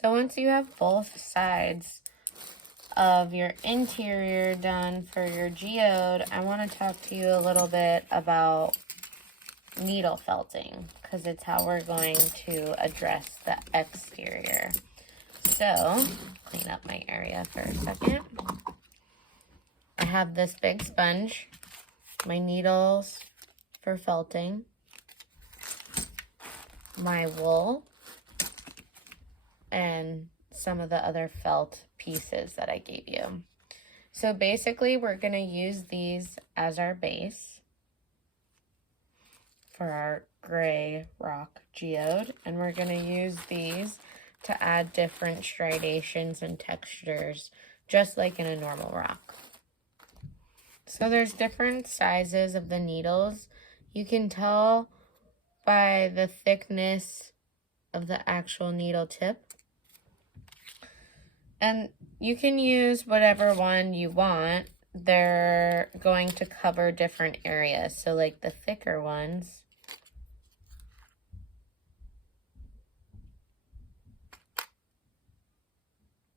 So once you have both sides of your interior done for your geode, I want to talk to you a little bit about needle felting, because it's how we're going to address the exterior. So, clean up my area for a second. I have this big sponge, my needles for felting, my wool, and some of the other felt pieces that I gave you. So basically, we're going to use these as our base for our gray rock geode, and we're going to use these to add different striations and textures, just like in a normal rock. So there's different sizes of the needles. You can tell by the thickness of the actual needle tip. And you can use whatever one you want. They're going to cover different areas. So like the thicker ones,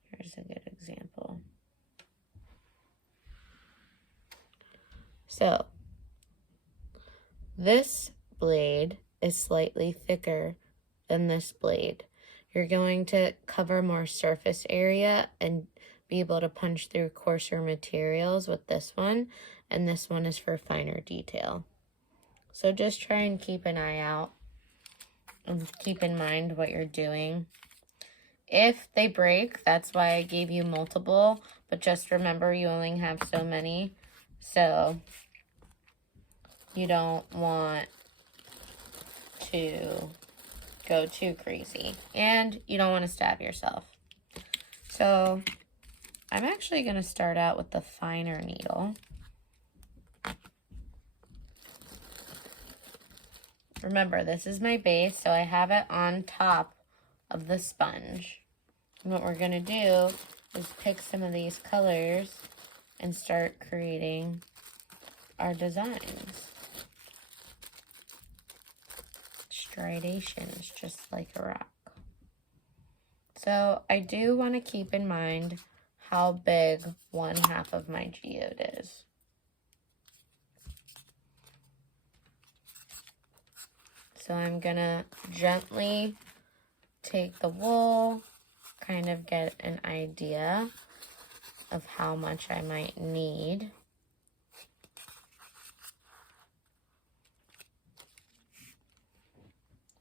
here's a good example. So this blade is slightly thicker than this blade. You're going to cover more surface area and be able to punch through coarser materials with this one, and this one is for finer detail. So just try and keep an eye out and keep in mind what you're doing. If they break, that's why I gave you multiple, but just remember you only have so many, so you don't want to go too crazy, and you don't want to stab yourself. So I'm actually going to start out with the finer needle. Remember, this is my base, so I have it on top of the sponge. And what we're going to do is pick some of these colors and start creating our designs. Striations, just like a rock. So I do want to keep in mind how big one half of my geode is. So I'm gonna gently take the wool, kind of get an idea of how much I might need.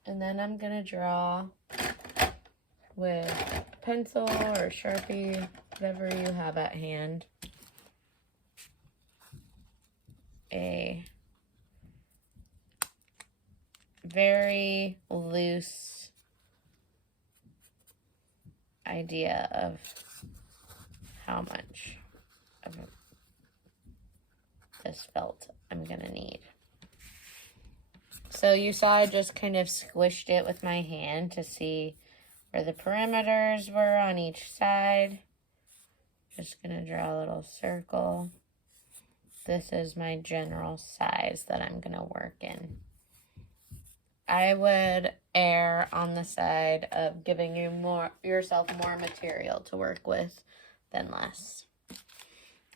And then I'm going to draw with pencil or Sharpie, whatever you have at hand, a very loose idea of how much of this felt I'm going to need. So you saw I just kind of squished it with my hand to see where the perimeters were on each side. Just going to draw a little circle. This is my general size that I'm going to work in. I would err on the side of giving yourself more material to work with than less.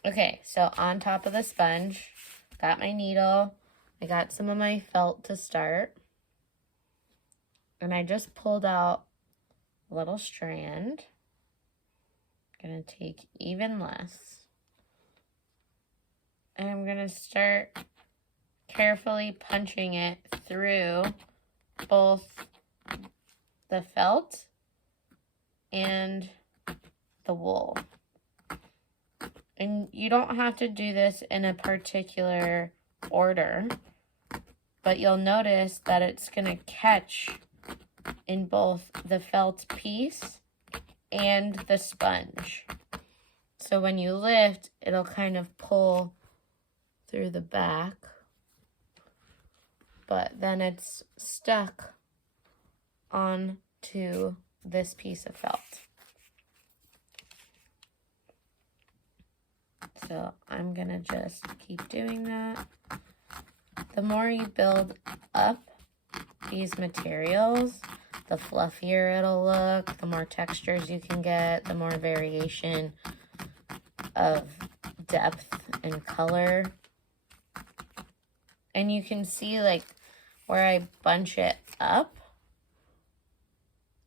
Okay, so on top of the sponge, got my needle. I got some of my felt to start, and I just pulled out a little strand. I'm going to take even less, and I'm going to start carefully punching it through both the felt and the wool. And you don't have to do this in a particular order, but you'll notice that it's going to catch in both the felt piece and the sponge. So when you lift, it'll kind of pull through the back, but then it's stuck onto this piece of felt. So I'm going to just keep doing that. The more you build up these materials, the fluffier it'll look, the more textures you can get, the more variation of depth and color. And you can see like where I bunch it up,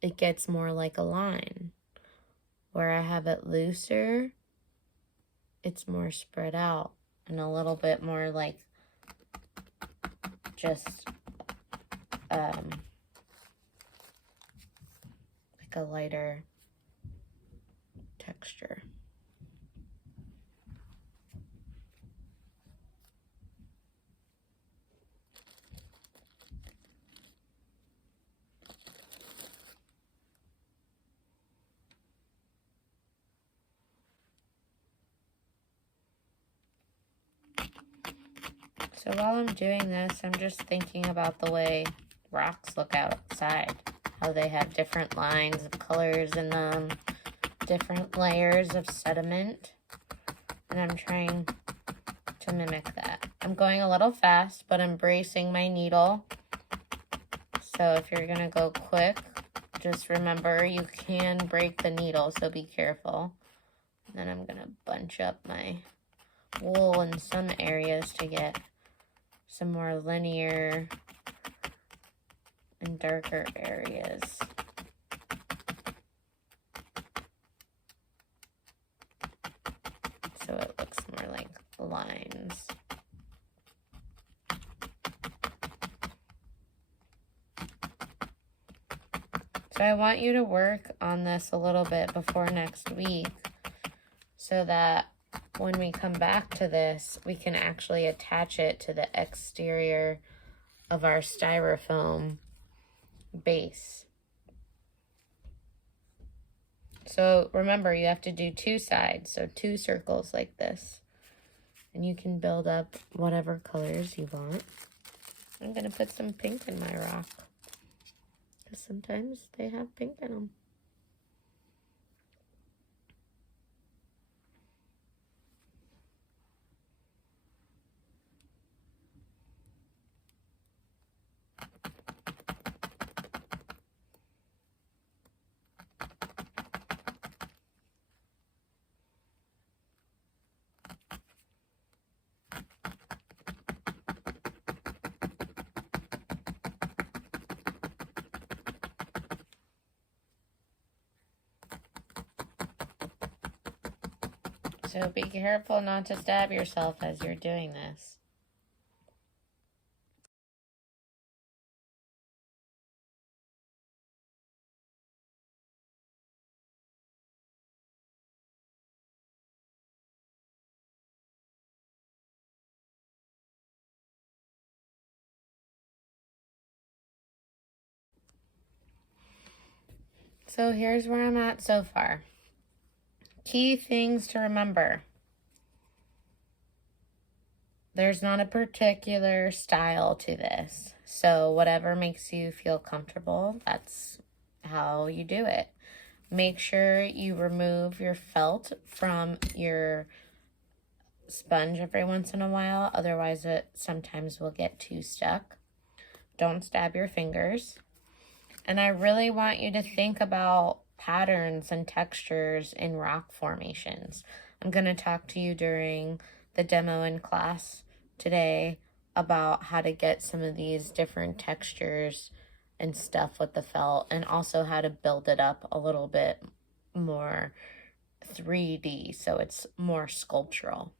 it gets more like a line. Where I have it looser, it's more spread out and a little bit more like just like a lighter texture. So while I'm doing this, I'm just thinking about the way rocks look outside, how they have different lines of colors in them, different layers of sediment, and I'm trying to mimic that. I'm going a little fast, but I'm bracing my needle. So if you're gonna go quick, just remember you can break the needle, so be careful. And then I'm gonna bunch up my wool in some areas to get some more linear and darker areas. So it looks more like lines. So I want you to work on this a little bit before next week so that when we come back to this, we can actually attach it to the exterior of our styrofoam base. So remember, you have to do two sides, so 2 circles like this. And you can build up whatever colors you want. I'm going to put some pink in my rock, because sometimes they have pink in them. So be careful not to stab yourself as you're doing this. So here's where I'm at so far. Key things to remember. There's not a particular style to this. So whatever makes you feel comfortable, that's how you do it. Make sure you remove your felt from your sponge every once in a while. Otherwise, it sometimes will get too stuck. Don't stab your fingers. And I really want you to think about patterns and textures in rock formations. I'm going to talk to you during the demo in class today about how to get some of these different textures and stuff with the felt, and also how to build it up a little bit more 3D so it's more sculptural.